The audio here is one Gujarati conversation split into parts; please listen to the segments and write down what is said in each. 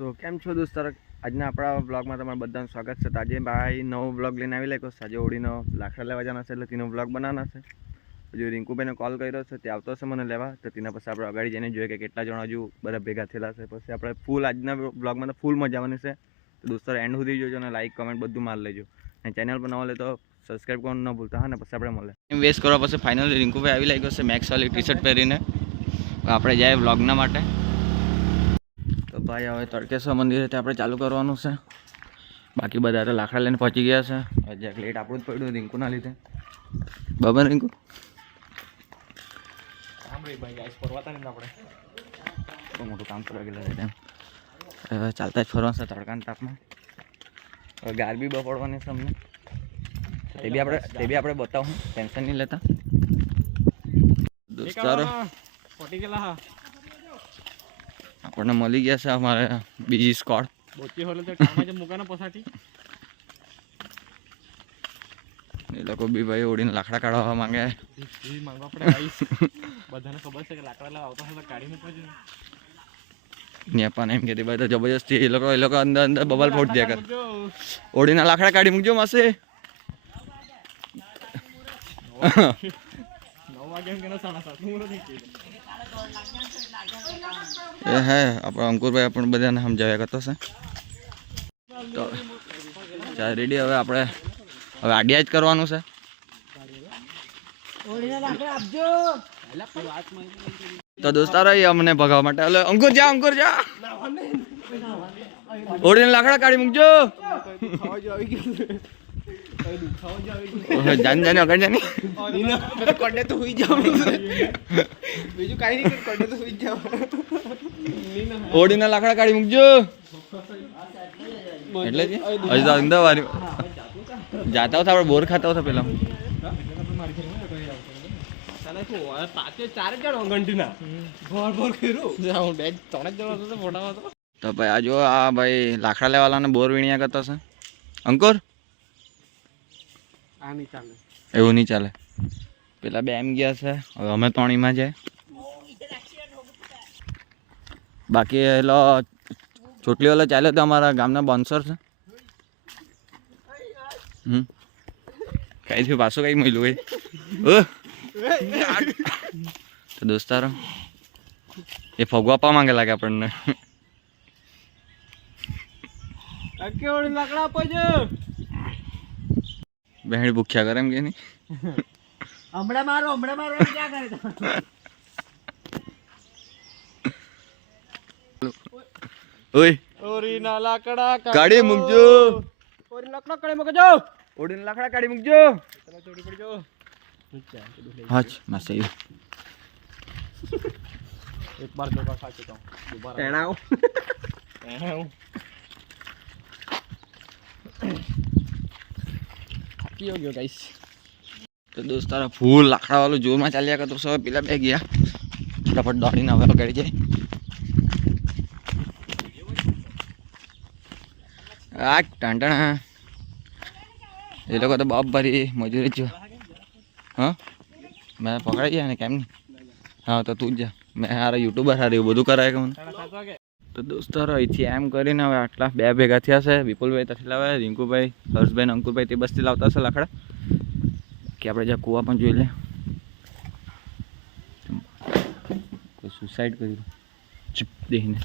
સો કેમ છો દોસ્તો, આજના આપણા બ્લોગમાં તમારું બધાનું સ્વાગત છે. તો આજે ભાઈ નવો બ્લોગ લઈને આવી લાગ્યો. આજે હોળીનો લાકડા લેવા જવાના છે, એટલે તેનો બ્લોગ બનાવવાનો છે. હજુ રિંકુભાઈને કોલ કર્યો છે, તે આવતો હશે મને લેવા. તો તેના પછી આપણે અગાડી જઈને જોઈએ કે કેટલા જણા હજુ બધા ભેગા થયેલા છે. પછી આપણે ફૂલ આજના બ્લોગમાં તો ફૂલ મજા આવવાની છે. તો દોસ્તો એન્ડ સુધી જોજો અને લાઈક કમેન્ટ બધું માર લેજો. અને ચેનલ પર નવા લે તો સબસ્ક્રાઈબ કરવાનું ન ભૂલતા. હા ને પછી આપણે મળે વેસ્ટ કરવા પછી ફાઇનલી રિંકુભાઈ આવી લાગ્યો છે મેક્સવાળી ટી શર્ટ પહેરીને. આપણે જાય બ્લોગના માટે. તો ભાઈ હવે તડકેશ્વર મંદિરે આપણે ચાલુ કરવાનું છે. બાકી બધા તો લાકડા લઈને પહોંચી ગયા છે. હજી લેટ આપણું જ પડ્યું રિંકુના લીધે. બરાબર રિંકુ? બહુ મોટું કામ કરવા ગયેલા છે તેમ. હવે ચાલતા જ ફરવાનું છે તડકાના તાપમાં. હવે ગાર બી બહુ પડવાની છે અમને. તે બી આપણે બતાવું, ટેન્શન નહીં લેતા દોસ્તારો. આપણને મળી ગયા છે અમારે બીજી સ્કોડ. એ લોકો બી ભાઈ ઓડીને લાકડા કાઢવા માંગે. પણ એમ કહેતી ભાઈ તો જબરજસ્તી એ લોકો અંદર અંદર બબલ ફોડ દે કર. ઓડીના લાકડા કાઢી મૂકજો માસે. એ હે આપણે અંકુરભાઈ આપણે બધાને સમજાવ્યા કરતો છે. તો ચાલ રેડી. હવે આપણે આડિયા જ કરવાનું છે. તો દોસ્તારો અમને ભગાવવા માટે એટલે અંકુર જા ઓડીને લાકડા કાઢી મૂકજો. જાને અગર જાની કોડે તો હુઈ જાવ. બીજું કાઈ નહીં, કોડે તો હુઈ જાવ. ઓડીને લાકડા કાઢી મૂકજો. એટલે જ હજી તો અંદર વારી જાતા હતા આપણે બોર ખાતા હતા પેલા. તો ભાઈ આ જો આ ભાઈ લાકડા લેવાલાને બોર વીણ્યા કરતા છે. અંકુર એવું નહીં ચાલે. પેલા બે એમ ગયા છે, હવે અમે ત્રણીમાં જાય. બાકી એલો ચોટલી વાળા ચાલ્યો તો અમારા ગામના બોન્સર છે. કઈ થયું પાછું કઈ મળ્યું હોય. તો દોસ્તારો એ ફગવા આપવા માંગે લાગે આપણને. બહેણ ભૂખ્યા કરે એમ કે નહીં. હમણાં મારો ક્યાં કરે ઓય ઓરીના લાકડા કાઢી મૂકજો. ઓરી લાકડા કાઢી મૂકજો. ઓડીને લાકડા કાઢી મૂકજો. ચલો ચોડી પડજો. હા માસે એક બાર જોકા ખાચે તો દોબારા એણાઓ થાકી ગયો ગાઈસ. તો દોસ્તારો ફૂલ લાકડા વાળું જોરમાં ચાલ્યા કરતો સવારે. પેલા બે ગયા ફટાફટ દોડીને હવે ગાડી જાય. આ ટાંટણા એ લોકો તો બાપ ભરી મજૂરી જ. હા મેં પકડાઈ ગયા ને કેમ નહીં. હા તો તું જ જા. મેં હારે યુટ્યુબર હારે એવું બધું કરાય કે મને. તો દોસ્તારો અહીંથી એમ કરીને હવે આટલા બે ભેગા થયા છે. વિપુલભાઈ ત્યાંથી લાવે, રિંકુભાઈ, હર્ષભાઈ, અંકુરભાઈ તે બસથી લાવતા હશે લાકડા. કે આપણે જ્યાં કૂવા પણ જોઈ લે. કોઈ સુસાઇડ કર્યું ચીપ દેખીને.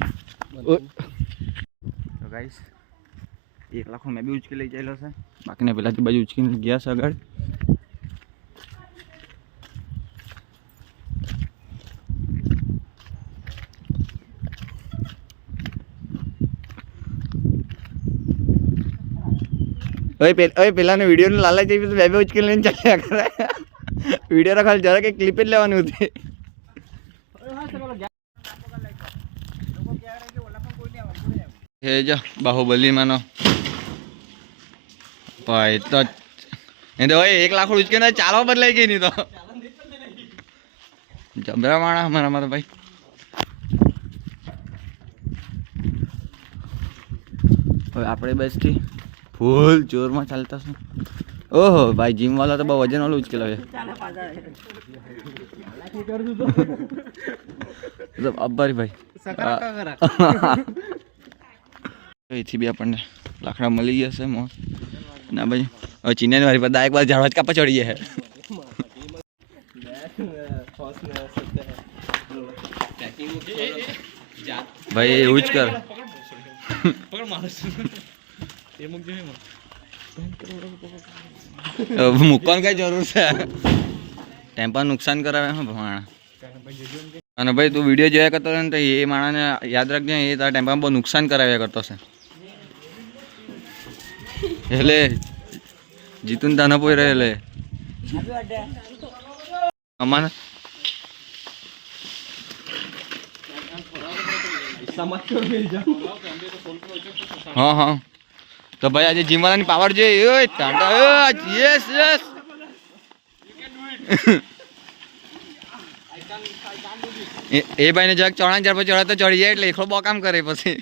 તો ગાઈસ 1 લાખ મેં બી ઉચકી લઈ જાયેલો છે. બાકીને પેલાથી બાજુ ઉચકીને ગયા છે આગળ. પેલાને વિડીયોને લાલા જઈ તો બે ઉચકી લઈને ચાલ્યા કરે. વિડીયો ખાલી જરા કે ક્લિપ જ લેવાની હતી. હે જો બાહુબલી માનો ભાઈ તો એ તો 1 લાખ ઉચકીને ચાલવા બદલાઈ ગઈ નહીં તો જબરા માણા અમારા ભાઈ. હવે આપણે બેસથી ફૂલ જોરમાં ચાલતા છે. ઓહો ભાઈ જીમ વાળા તો બહુ વજન વાળું ઉચકેલો છે. અબ્બારી ભાઈ અહીંથી બી આપણને લાકડા મળી ગયા છે મોં ના ભાઈ હવે ચીનિયાની વારી પર એક વાર ઝાડવા જ કાપા ચડી ગયા ભાઈ એવું જ કર મૂકવાની કઈ જરૂર છે ટેમ્પા નુકસાન કરાવે હા ભમાણા અને ભાઈ તું વિડીયો જોયા કરતો હોય ને તો એ માણસને યાદ રાખજે એ તારા ટેમ્પામાં બહુ નુકસાન કરાવ્યા કરતો છે એટલે જીતુન તાના પોઈ રહે અમાને હા હા તો ભાઈ આજે જીમ વાળાની પાવર જોઈએ ઓય ટાટા યસ યસ એ ભાઈને જગ ચણા ચાર પર ચડા તો ચડી જાય એટલે એકલો બહુ કામ કરે પછી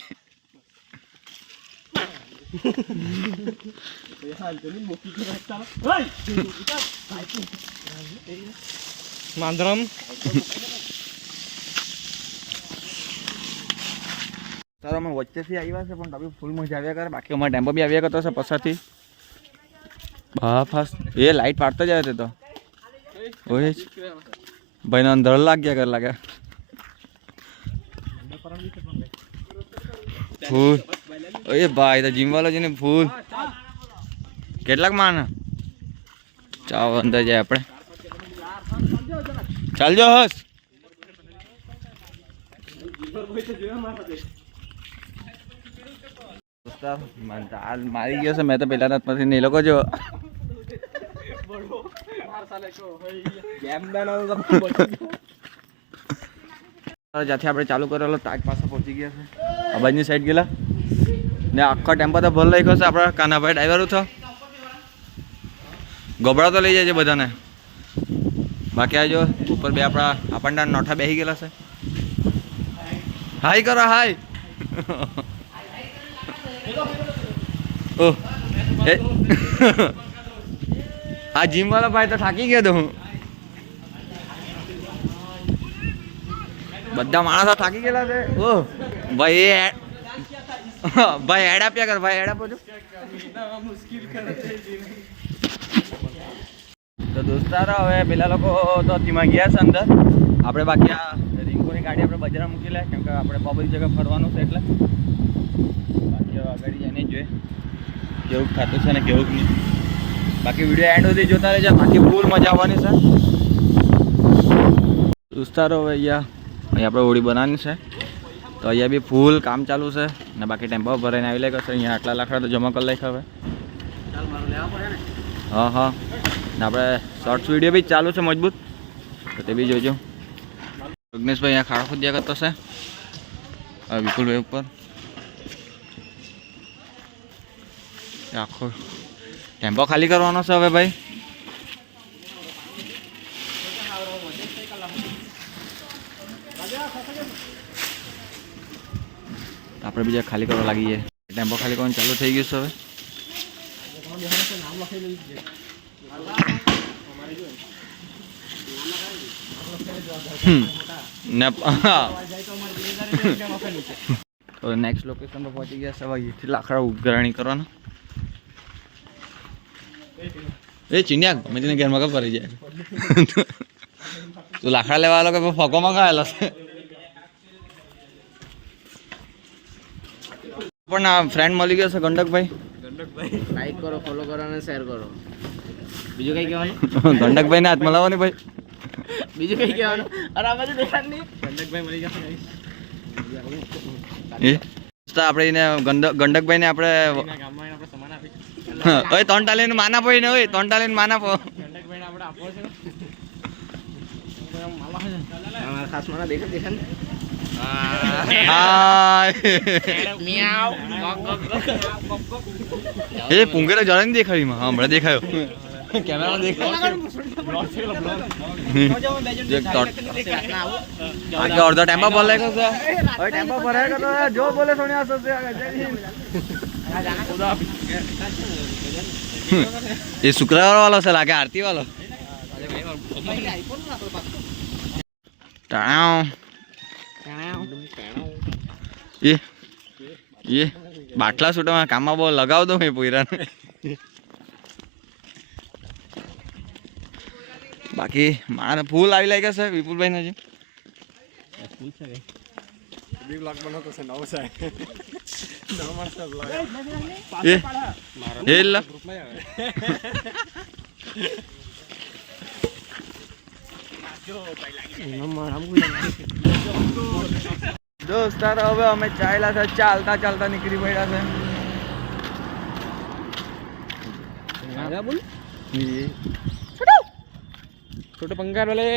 માંદરમ સર અમે વચ્ચેથી આવ્યા છે પણ તબી ફૂલ મજા આવ્યા કરે બાકી અમારા ટેમ્પો બી આવ્યા કરતો છે પછાથી બા ફાસ્ટ એ લાઈટ પાડતો જાય તે તો ઓય ભાઈને અંદર લાગ્યા કર લાગે ફૂલ ઓય ભાઈ તો જીમ વાળો છે ને ફૂલ કેટલાક માન ચાલો અંદર જાય આપણે ચાલજો હસ મારી ગયો છે મેં તો પેલા નથી ને એ લોકો જો જ્યાંથી આપણે ચાલુ કરેલો તાજ પાસે પહોંચી ગયા છે અબાજની સાઈડ ગયેલા ને આખો ટેમ્પો તો ભર લઈ ગયો છે આપણા કાનાભાઈ ડ્રાઈવર છો ગોબડા તો લઈ જાય છે બધાને બાકી આ જો ઉપર બે આપણને નોઠા બેસી ગયેલા છે હાય કરો હાય ઓહ એ આ જીમ વાળા ભાઈ તો થાકી ગયા તો હું બધા માણસો થાકી ગયેલા છે ઓહ ભાઈ એ ભાઈ એડ આપ્યા કર ભાઈ એડ આપો છો તો દોસ્તારો હવે પેલા લોકો તો ધીમા ગયા છે અંદર આપણે બાકી આ રિંકોની ગાડી આપણે બજારમાં મૂકી લે કેમ કે આપણે બધી જગ્યા ફરવાનું છે એટલે બાકી હવે આગળ જઈને જોઈએ કેવું થતું છે ને કેવું નહીં બાકી વિડીયો એન્ડ સુધી જોતા રહેજો બાકી ફૂલ મજા આવવાની છે દોસ્તારો હવે અહીંયા આપણે હોળી બનાવવાની છે તો અહીંયા બી ફૂલ કામ ચાલુ છે ને બાકી ટેમ્પો ભરાઈને આવી લાગ્યો છે અહીંયા આટલા લાકડા તો જમા કરી નાખ્યા હવે હા હા ને આપણે શોર્ટ્સ વિડીયો બી ચાલુ છે મજબૂત તો તે બી જોજો વિઘ્નેશભાઈ અહીંયા ખાડા ખોદ્યા કરતો છે વિપુલભાઈ ઉપર આખો ટેમ્પો ખાલી કરવાનો છે હવે ભાઈ આપણે બીજા ખાલી કરવા લાગી જાય ટેમ્પો ખાલી કરવાનું ચાલુ થઈ ગયું છે હવે તો નેક્સ્ટ લોકેશન પર પહોંચી ગયા છે હવે અહીંથી લાકડા ઉઘરાણી કરવાના એ ચીન્યા મેં તને ઘરમાં કબ કરી જાય તું લાકડા લેવા આલો કે ફોકોમાં ગયેલો છે પણ આ ફ્રેન્ડ મળી ગયો છે ગંડકભાઈ લાઈક કરો ફોલો કરો અને શેર કરો બીજું કઈ કહેવાનું ગંડકભાઈ ને હાથ મળાવવાની ભાઈ બીજું કઈ કહેવાનું અરે આ બાજુ દેખાડ નહીં ગંડકભાઈ મળી ગયા એ આપણે એને ગંડકભાઈ ને આપણે ગામમાં આપણે સમાન આપી ઓય તોંટાલીને માન આપો ને ઓય તોંટાલીને માન આપો ગંડકભાઈને આપણે આપવો છે માલા ખાસ મારા દેખાડ એ પુંગેરો જરા નહીં દેખાડી માં હમણાં દેખાયો કેમેરા દેખાયો અડધો ટેમ્પો ભરાય ગયો છે હવે ટેમ્પો ભરાય ગયો જો બોલે સોનિયા એ શુક્રવાર વાળો છે લાગે આરતી વાળો ટાણાવ એ બાટલા છૂટમાં કામમાં બહુ લગાવતો મેં પોયરાને. બાકી મારે ફૂલ આવી લાગ્યા છે વિપુલભાઈ ને હજી દોસ્તારો હવે અમે ચાલ્યા છે ચાલતા ચાલતા નીકળી પડ્યા છે છોટો પંગાર વાલે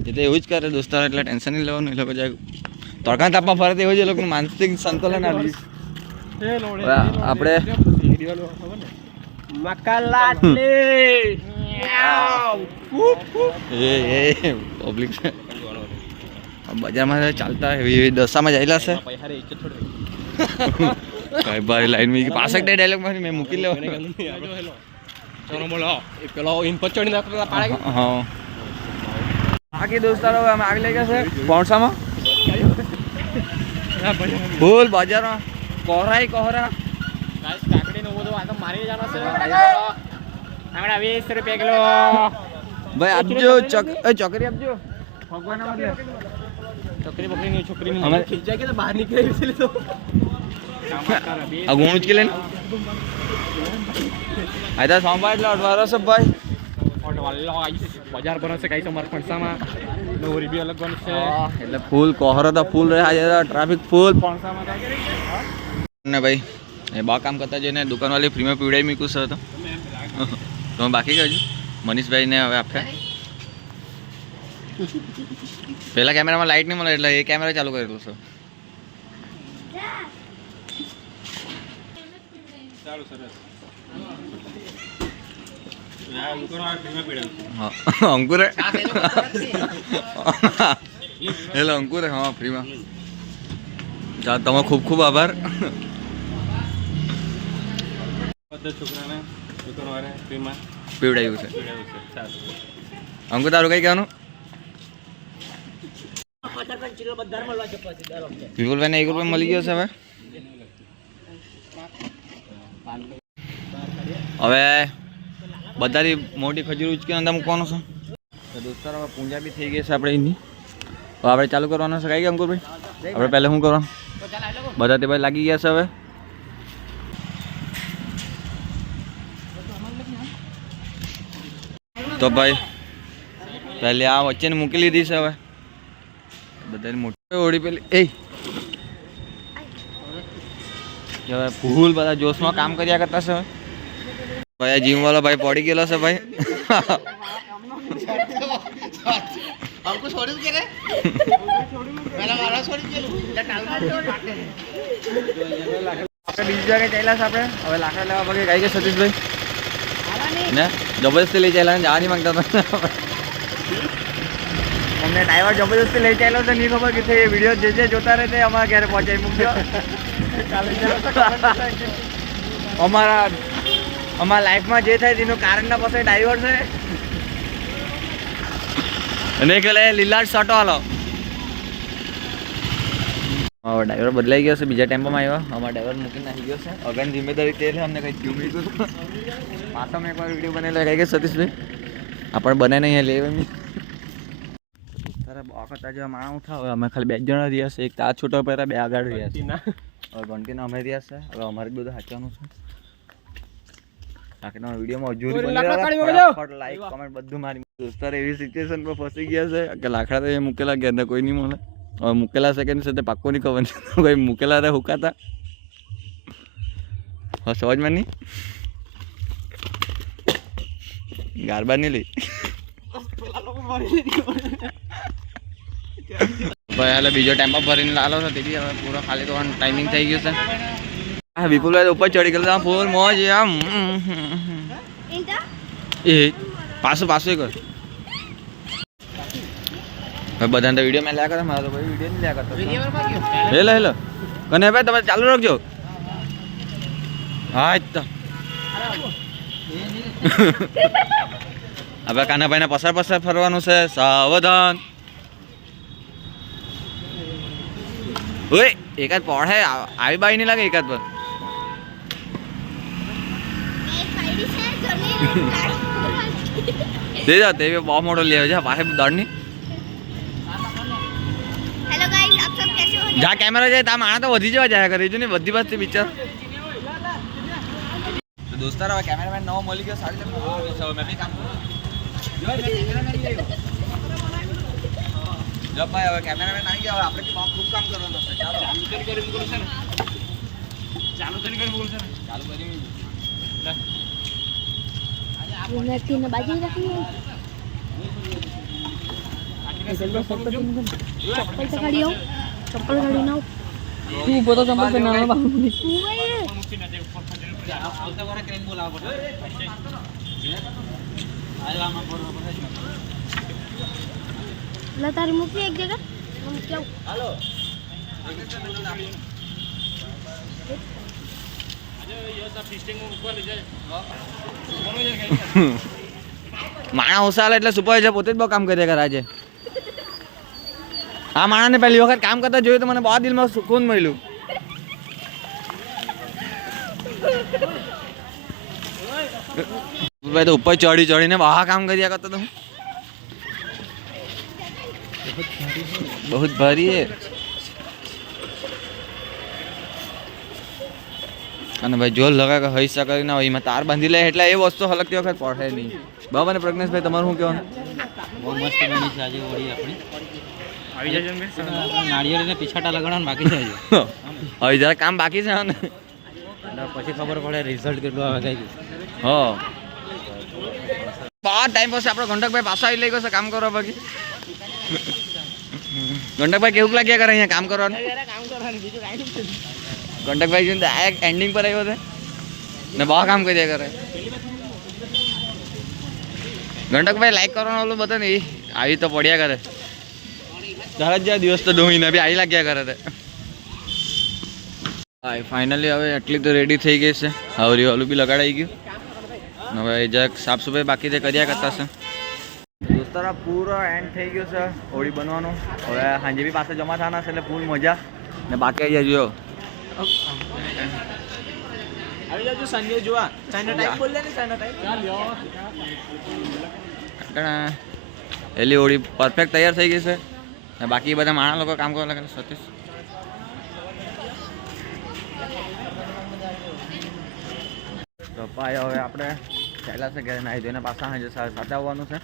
એટલે એવું જ કરે દોસ્તારો એટલે ટેન્શન નહીં લેવાનું એ લોકો જાય તડકા તાપમાં ફરે એવું જ એ લોકોનું માનસિક સંતુલન આવી આપણે પબ્લિક છે બજારમાં ચાલતા એવી દશામાં જયેલા છે ભાઈ લાઈન માં પાછળ ડાયલોગ માં મેં મૂકી લેવા હા બાકી દોસ્તારો અમે આવી લઈ ગયા છે પોણસામાં ફૂલ બજારમાં કોહરાઈ કોહરા ભાઈ આપજો ચોકરી આપજો ભગવાનના બદલે છોકરી પકડીની છોકરી બહાર નીકળી આ ગુણ ઉચકી લેને આ તો સોમવાર એટલે અઠવારો છે ભાઈ બજાર ભરાશે કઈ તમારા ફણસામાં નવરી બી અલગ બનશે એટલે ફૂલ કોહરો તો ફૂલ રહે આજે ટ્રાફિક ફૂલ ફણસામાં ને ભાઈ એ બા કામ કરતા જઈને દુકાનવાળી ફ્રીમાં પીવડાવી મૂક્યું છે તો તમે બાકી કહેજો મનીષભાઈને હવે આપે પહેલા કેમેરામાં લાઇટ નહીં મળે એટલે એ કેમેરા ચાલુ કરેલું છે અંકુરે એટલે અંકુરે હા ફ્રીમાં ચાલ તમારો ખૂબ ખૂબ આભાર પીવડાવ્યું છે અંકુ તારું કઈ કહેવાનું વિપુલભાઈ ને 1 રૂપિયા મળી ગયો છે હવે બધાથી મોટી ખજૂર ઉચકીને અંદર મૂકવાનું છે તો દોસ્તારો હવે પૂંજા બી થઈ ગઈ છે આપણે એની તો આપણે ચાલુ કરવાનું છે કઈ ગયા અંકુરભાઈ આપણે પહેલાં શું કરવાનું બધા તે ભાઈ લાગી ગયા છે હવે તો ભાઈ પહેલે આ વચ્ચેની મૂકી લીધી છે હવે બધાની મોટી ઓળી પેલી એ હવે ફૂલ બધા જોશમાં કામ કર્યા કરતા છે ભાઈ જીમ વાળો ભાઈ પડી ગયેલો છે ભાઈ બીજી જગ્યાએ ચાલ્યા છે આપણે હવે લાકડા લેવા પગે કઈ ગયા સતીશભાઈ ને જબરદસ્તી લઈ ચાલ્યા જવા નહીં માંગતા હતા અમને ડ્રાઈવર જબરદસ્તી લઈ ચાલ્યો છે નહીં ખબર કે વિડીયો જે જોતા રહે તે અમારા ઘરે પહોંચાડી મૂકજો અમારા લાઈફમાં જે થાય તેનું કારણના પાસે ડ્રાઈવર છે અને કે લીલાટ શોટો હાલો હવે ડ્રાઈવર બદલાઈ ગયો છે બીજા ટેમ્પોમાં આવ્યો અમારા ડ્રાઈવર મૂકીને આવી ગયો છે અગન જિમ્મેદારી તે અમને કંઈ થયું નહીં પાછો મેં એકવાર વિડીયો બનેલો કઈ કે સતીશભાઈ આપણે બને નહીં લેવા તારા વખત આજે માણસ ઉઠાવ અમે ખાલી 2 જણા રહ્યા છે એક તાર છૂટો પહેલા 2 આગળ રહ્યા છે હવે ઘંટીને અમે રહ્યા છે હવે અમારે જ બધું સાચવાનું છે બાકી તમારા વિડીયોમાં હજુ લાઈક કમેન્ટ બધું મારી દોસ્તાર એવી સિચ્યુએશન પર ફસી ગયા છે કે લાકડા તો એ મૂકેલા ઘેરના કોઈ નહીં મળે હવે મૂકેલા છે કે નહીં સાથે પાક્કો નહીં ખબર નહીં કોઈ મૂકેલા હતા હુકાતા હા સમજમાં નહીં ગારબા નહીં લઈ ભાઈ હાલે બીજો ટેમ્પો ભરીને લાલો છે તે બી હવે પૂરો ખાલી કરવાનો ટાઈમિંગ થઈ ગયું છે હા વિપુલભાઈ ઉપર ચડી ગયેલો ફૂલ મોજ આમ એ પાછું કર હવે બધાને તો વિડીયો મેં લ્યા કરે મારા તો કોઈ વિડીયો નહીં લ્યા કરતો હેલો કને ભાઈ તમે ચાલુ રાખજો હા જ તો હવે કાનાભાઈને પસાર ફરવાનું છે સાવધાન ઓય એકાદ પડે આવી બાઈ નહીં લાગે એકાદ પર દે જા તે બહુ મોટો લે છે પાસે દળની हेलो गाइस आप सब कैसे हो જા કેમેરા જાય તા માણા તો વધી જવા જાય કરે છે ને બધી બાજુ પિક્ચર તો દોસ્તાર હવે કેમેરામેન નવો મળી ગયો સારી રીતે મેં બી કામ જો કેમેરામેન લઈ જો ભાઈ હવે કેમેરામેન આવી ગયા હવે આપણે ખૂબ કામ કરવાનું છે ચાલો ચાલુ કરી બોલ છે ચાલુ કરી नथी ने बाजी रखी चप्पल खड़ी हो चप्पल खड़ी ना तू बोलो चप्पल पे ना बाबू तू ला तारी मुकी एक जगह हम क्या हेलो માણા ઓસાલે એટલે સુપરવાઇઝર પોતે જ બહુ કામ કર્યા કરે આજે આ માણાને પહેલી વખત કામ કરતા જોયું તો મને બહુ દિલમાં સુકૂન મળ્યું ભાઈ તો ઉપર ચડી ચડીને બહા કામ કર્યા કરતો તો બહુ ભારી હે અને ભાઈ જોર લગા કે હૈસા કરીને એમાં તાર બાંધી લે એટલે એ વસ્તુ હલકતી વખત પડે નહીં બાબા ને પ્રજ્ઞેશભાઈ તમારું શું કહેવાનું બહુ મસ્ત બની છે આજે હોળી આપણી આવી જાય નાળિયેરને પીછાટા લગાડવાનું બાકી છે હજુ હવે જરા કામ બાકી છે ને પછી ખબર પડે રિઝલ્ટ કેટલું આવે કઈ હા બહુ ટાઈમ પછી આપણો ઘંટકભાઈ પાછા આવી લઈ ગયો છે કામ કરવા બાકી ઘંટકભાઈ કેવું લાગ્યા કરે અહીંયા કામ કરવાનું ઘંટકભાઈ જોઈને ડાયરેક્ટ એન્ડિંગ પર આવ્યો છે ને બહુ કામ કર્યા કરે ઘંટકભાઈ લાઈક કરવાનું ઓલું બતા ને આવી તો પડ્યા કરે ધારા જ્યાં દિવસ તો ડોહીને બી આવી લાગ્યા કરે તે હા ફાઇનલી હવે એટલી તો રેડી થઈ ગઈ છે હવે ઓલું બી લગાડાઈ ગયું હવે જરાક સાફ સફાઈ બાકી તે કર્યા કરતા છે દોસ્તારો પૂરો એન્ડ થઈ ગયો છે હોળી બનવાનું હવે સાંજે બી પાસે જમા થવાના છે એટલે ફૂલ મજા ને બાકી આવી જાય આવી જાજો સંજય જોવા ચાઇના ટાઈમ બોલ લે ને ચાઇના ટાઈમ એલી હોળી પરફેક્ટ તૈયાર થઈ ગઈ છે ને બાકી બધા માણા લોકો કામ કરવા લાગે સતીશ તો ભાઈ હવે આપણે ચાલ્યા છે ઘરે નાહી ધોઈને પાછા સાંજે સાથે આવવાનું છે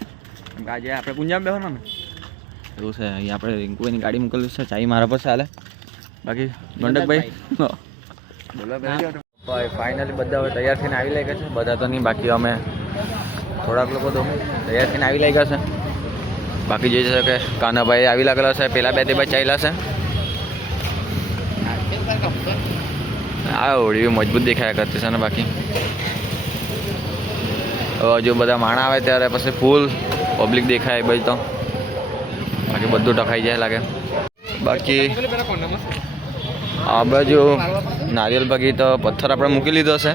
કેમ કે આજે આપણે પૂંજામાં બેસવાનું ને એવું છે અહીં આપણે રિંકુભાઈની ગાડી મોકલેલી છે ચાઈ મારા પર ચાલે બાકી ગંડકભાઈ ભાઈ ફાઇનલી બધા હવે તૈયાર થઈને આવી લાગ્યા છે બધા તો નહીં બાકી અમે થોડાક લોકો તો તૈયાર થઈને આવી લાગ્યા છે બાકી જે છે કે કાનાભાઈ આવી લાગેલા છે પેલા બે તે બાદ ચાલ્યા છે આ હોળી મજબૂત દેખાયા કરતી છે ને બાકી જો બધા માણા આવે ત્યારે પછી ફૂલ પબ્લિક દેખાય ભાઈ તો બાકી બધું ટકાઈ જાય લાગે બાકી આ બાજુ નારિયેલ બાકી તો પથ્થર આપણે મૂકી લીધો છે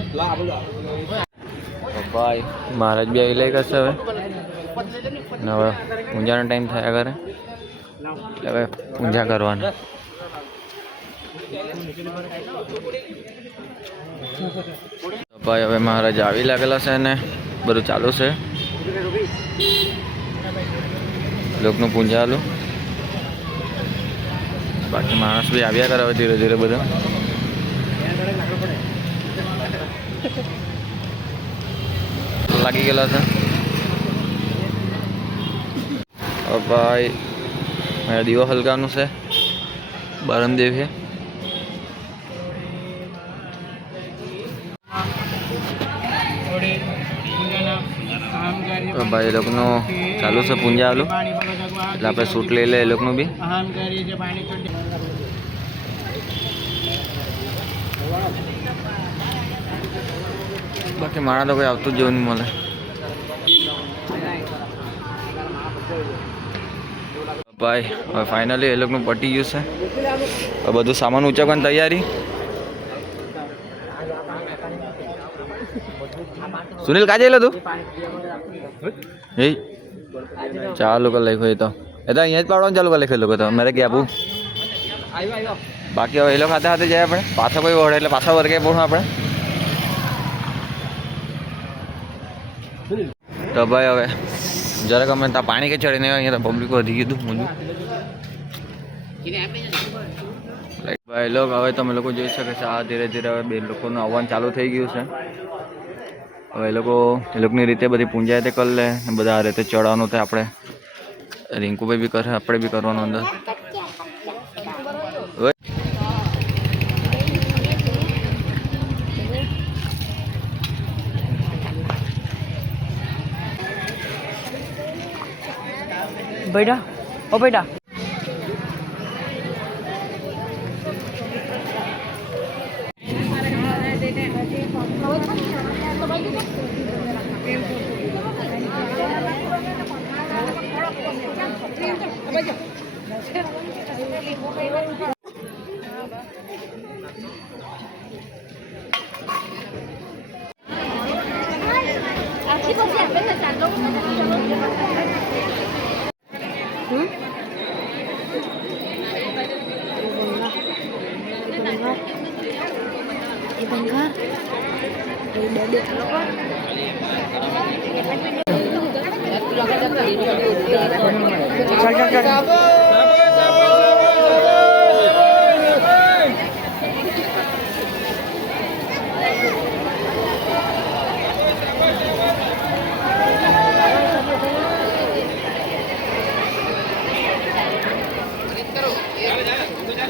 ભાઈ મહારાજ બી આવી લઈ ગયા છે હવે ને હવે પૂજાનો ટાઈમ થયા કરે એટલે હવે પૂજા કરવાની ભાઈ હવે મહારાજ આવી લાગેલા છે ને બધું ચાલુ છે લોકનું પૂજા ચાલુ બાકી માણસ બી આવ્યા કરે હવે ધીરે ધીરે બધા લાગી ગયેલા છે ભાઈ મારા દીવો હલકાનું છે બરમદેવ છે ભાઈ એ લોકોનું ચાલુ છે પૂંજા આલું એટલે આપણે શૂટ લઈ લે એ લોકોનું બી બાકી મારા તો કોઈ આવતું જ જેવું નહીં મળે ભાઈ હવે ફાઇનલી એ લોકોનું પટી ગયું છે હવે બધું સામાન ઉંચકવાની તૈયારી સુનિલ કાજે લો તું એ ચાલુ કર લખ્યો એ તો અહીંયા જ પાડવાનું ચાલુ કર લખેલું તો મારે કે આપું બાકી હવે એ લોકો ખાતે ખાતે જાય આપણે પાછા કોઈ વળે એટલે પાછા વર્ગે પણ આપણે તો ભાઈ હવે જરાક અમે ત્યાં પાણી કે ચડીને અહીંયા પબ્લિક વધી ગયું બધું ભાઈ લોકો હવે તમે લોકો જોઈ શકો છો આ ધીરે ધીરે હવે બે લોકોનું આવવાનું ચાલુ થઈ ગયું છે હવે એ લોકોની રીતે બધી પૂંજાય તે કરી લે બધા આ રીતે ચડવાનું તે આપણે રિંકુભાઈ બી કરે આપણે બી કરવાનું અંદર બેટા ઓ બેટા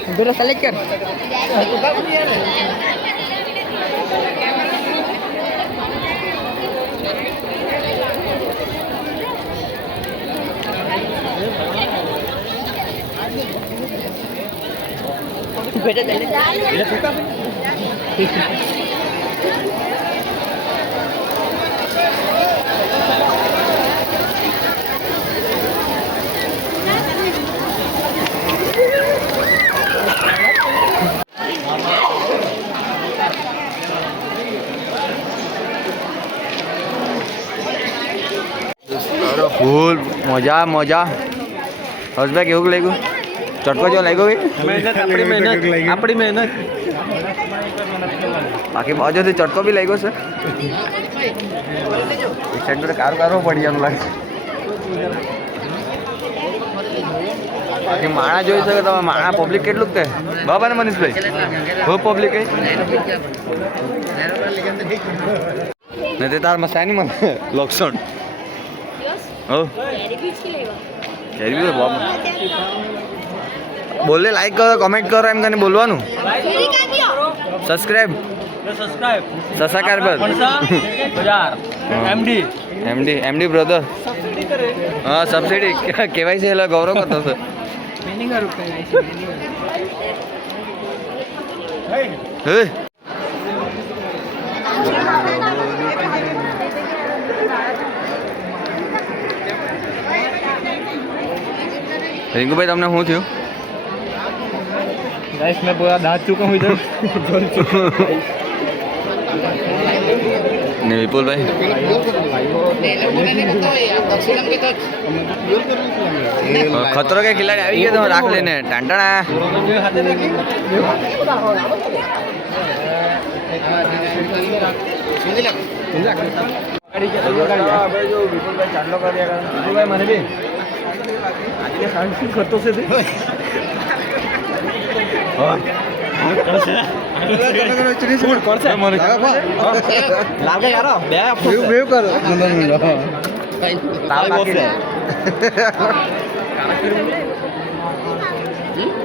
Dulu select kan? Beda select. Beda buka. ફૂલ મજા મજા હર્ષભાઈ કેવું લાગ્યું ચટકો જો લાગ્યો આપણી મહેનત બાકી બાજુથી ચટકો બી લાગ્યો છે સેન્ટર કારું કારવું પડી જવાનું લાગે બાકી માણા જોઈ શકો તમે માણા પબ્લિક કેટલું કે બાબા ને મનીષભાઈ બહુ પબ્લિક ને તે તાર મસાય નહીં મને લક્ષણ हो बोले लाइक करो कमेंट करो एम कने बोलवानु सब्सक्राइब सब्सक्राइब एमडी ब्रदर हाँ सब्सिडी केवाईसी हेला गौरव करतो सर हे रिंकू भाई तुमने શું થયું गाइस मैं पूरा दांत चुका हूँ इधर ने विपुल भाई खतरों के खिलाड़ी આવી ગયા તમે રાખ લેને ટાંટણા ભાઈ જો વિપુલભાઈ ચાંદલો કર્યા વિપુલભાઈ મને બી આજે સાંજ કરતો છે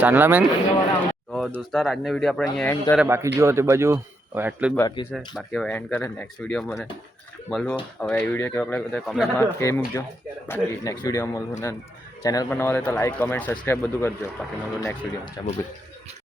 ચાંદલા મેન તો દોસ્તાર આજનો વિડીયો આપણે અહીંયા એન્ડ કરે બાકી જુઓ તે બાજુ હવે એટલું જ બાકી છે બાકી હવે એન્ડ કરે નેક્સ્ટ વિડીયો મને મળવો હવે એ વિડીયો કેવો લાગે બધા કમેન્ટમાં કહી મૂકજો બાકી નેક્સ્ટ વિડીયો મળવું ને ચેનલ પર ન હોય તો લાઈક કમેન્ટ સબસ્ક્રાઈબ બધું કરજો બાકી મળવું નેક્સ્ટ વિડીયો ચાલો